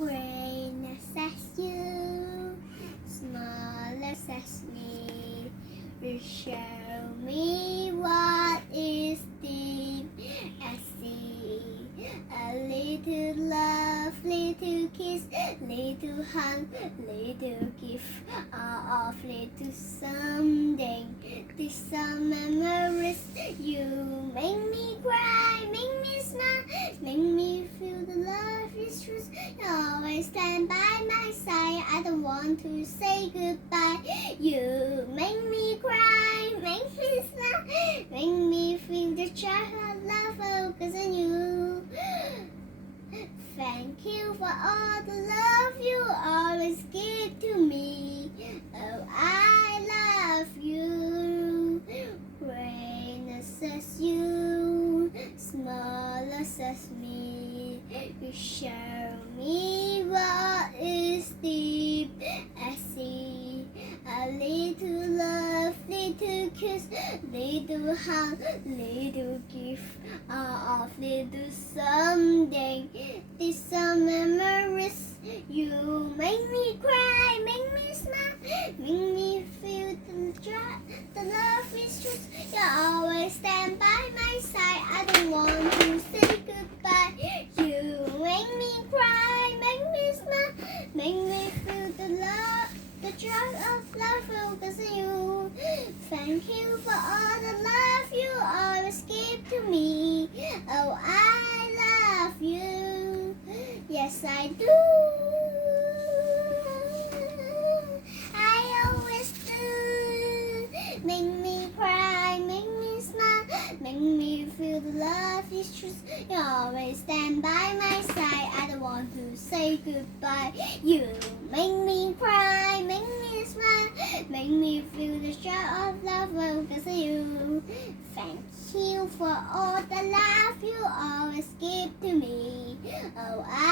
Greatness as you, smallest as me. You show me what is deep as sea. A little love, little kiss, little hug, little gift, all of little something. These are memories. You make me cry, make me smile, make me feel the love is true. You always stand by my side. I don't want to say goodbye. You make me cry, make me smile, make me feel the joy of love focus on you. Thank you for all the love you always give to me. Oh, I love you. Greatness as you, smallest as me. You show me what is deep as sea. A little love, little kiss, little hug, little gift, all of little something. These are memories. You make me cry, make me smile, make me feel the joy. The love is true. You always stand by my side. I don't want to say goodbye. You make me cry, make me smile, make me feel the love. The joy of love focus on you. Thank you for all the love you always give to me. Oh, I love you. Yes, I do. I always do. Make me cry, make me smile, make me feel the love is true. You always stand by my side. I don't want to say goodbye. You make me cry, make me smile, make me feel the joy of love because of you. Thank you for all the love you always give to me. Oh, I